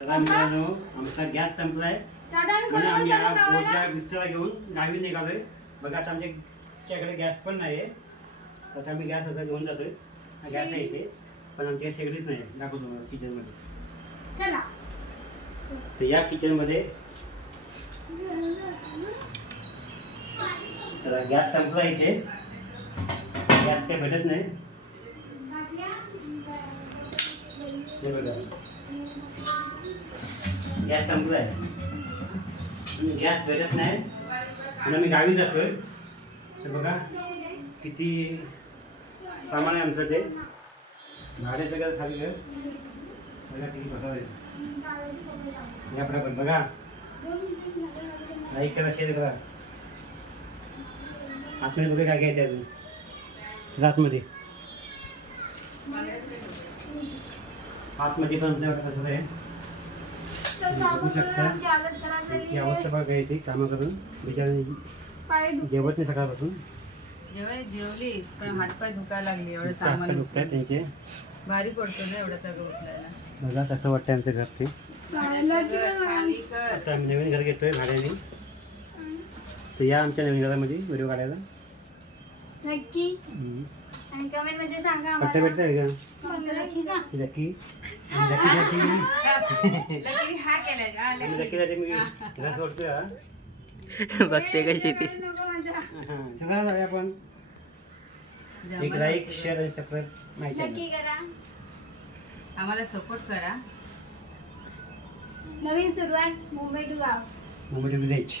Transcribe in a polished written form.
तर मित्रांनो आमचा गॅस संपलाय आणि आम्ही हा बोजा मिस्टरला घेऊन गावी निघालोय. बघा आता आमच्याकडे गॅस पण नाही आहे, तर आम्ही गॅस आता घेऊन जातोय. गॅस आहे इथे पण आमच्या शेगडीच नाही आहे. दाखवतो किचनमध्ये. चला तर या किचनमध्ये तर गॅस संपला इथे. गॅस काही भेटत नाही. गॅस संपलाय, गॅस भेटत नाही आणि आम्ही गावी जातोय. तर बघा किती सामान आहे आमचं. ते भाडे सगळं खाली आहे. बघा किती प्रकार आहे या प्रकार. बघा लाईक करा, शेअर करा. आतमध्ये बघा काय घ्यायचं अजून आतमध्ये. आतमध्ये पण आमच्या आहे. बघू शकता ही अवस्था बघा येते कामं करून. बिचारांनी जेवत नाही सकाळपासून. जेवली पण हातपाय दुखायला लागले. एवढं सामान दुखतात त्यांचे. भारी पडतो ना एवढं सगळं उचलायला. बघा कसं वाटतं आमचं घर. ते खाली कर. आता आम्ही नवीन घर घेतोय भाड्याने. तर या आमच्या नवीन घरामध्ये व्हिडिओ काढायला नक्की. आणि कमेंट मध्ये सांगा पट्ट्या भेटत आहे का लकी? लकीसाठी मी घर सोडतोय. बघते कशी ती. चला जाऊया आपण. एक लाईक शेअर आणि सबस्क्राईब माहिती नक्की करा. आम्हाला सपोर्ट करा. नवीन सुरुवात मुंबई टू गाव. Mumbai to village.